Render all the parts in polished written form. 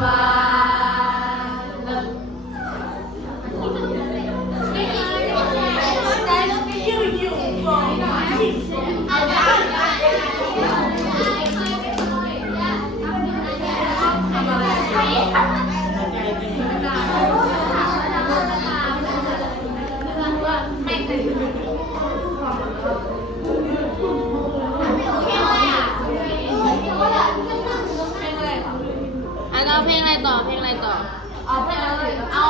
วานยืดอยู่ก่อนเอาเพลงอะไรต่อเพลงอะไรต่อเอาไปเลยเอา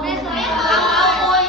ไม่เคยเอาโอย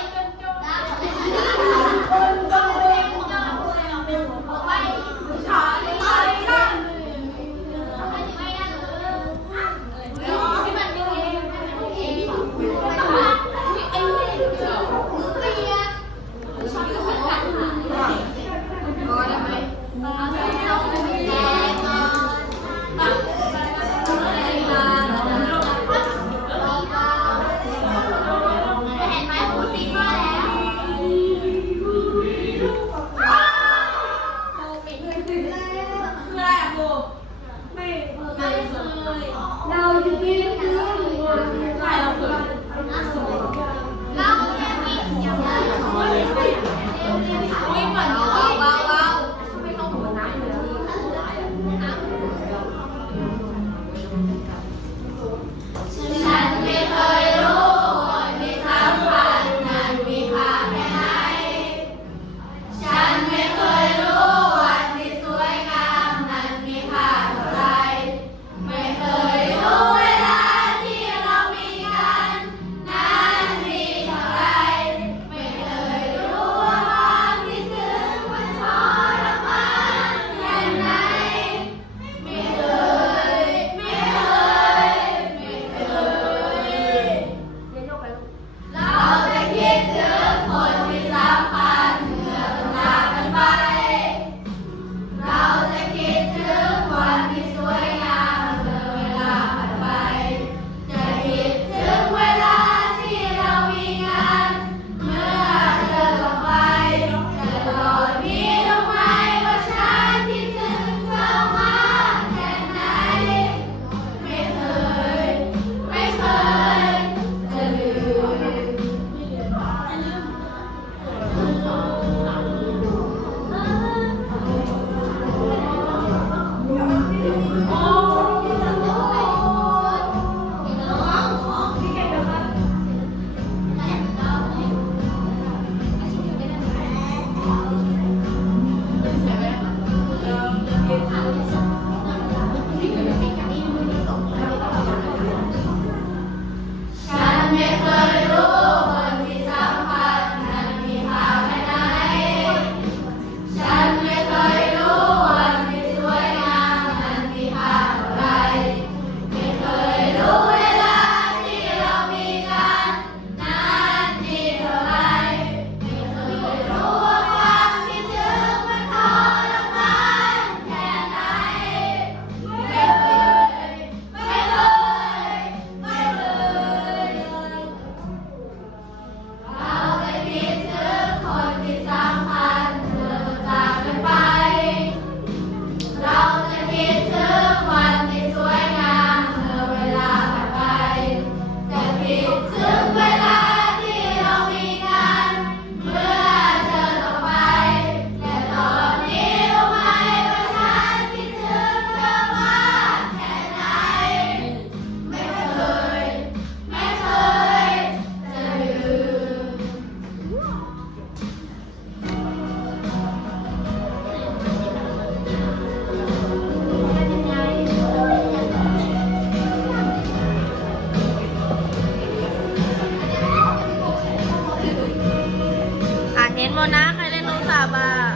เราอยู่ที่นี่ใช่เราเกิดเราวิ่งเหมือนเบาไม่ต้องหัวน้ำเลยฉันไม่เคยรู้คนที่สำคัญนั้นมีค่าแค่ไหนฉันไม่เคยรู้วันที่สวยงามนั้นมีค่าเท่าไรไม่เคยรู้เวลาที่เรามีกันนั้นมีเท่าไรไม่เคยรู้ว่าความคิดถึงมันทรมานแค่ไหนไม่เคยเราจะคิดถึงคนที่สำคัญเมื่อต้องจากกันไปเราจะคิดถึงวันที่สวยงามเมื่อเวลาผ่านไปจะคิดถึงเวลาที่เรามีกันเมื่อเธอต้องไปจะตอนนี้รู้ไหมว่าฉันคิดถึงเธอมากแค่ไหนไม่เคยจะลืม ฉันไม่เคยรู้คนที่สำคัญนั้นมีค่าแค่ไหนฉันไม่เคยรู้วันที่สวยงามนั้นมีค่าเท่าไรไม่เคยรู้เวลาที่เรามีกันนั้นดีเท่าไรไม่เคยรู้ว่าความคิดถึงมันทรมานแค่ไหนไม่เคยเราจะคิดถึงคนที่สำคัญเมื่อต้องจากกันไปเราจะคิดถึงวันที่สวยงามเมื่อเวลาผ่านไปจะคิดถึงเวลาที่เรามีกันเมื่อเธอต้องไปแต่ตอนนี้รู้ไหมว่าฉันคิดถึงเธอมากแค่ไหนไม่เคยจะลืม เน้นโมนะใครเล่นโทรศัพท์อ่ะ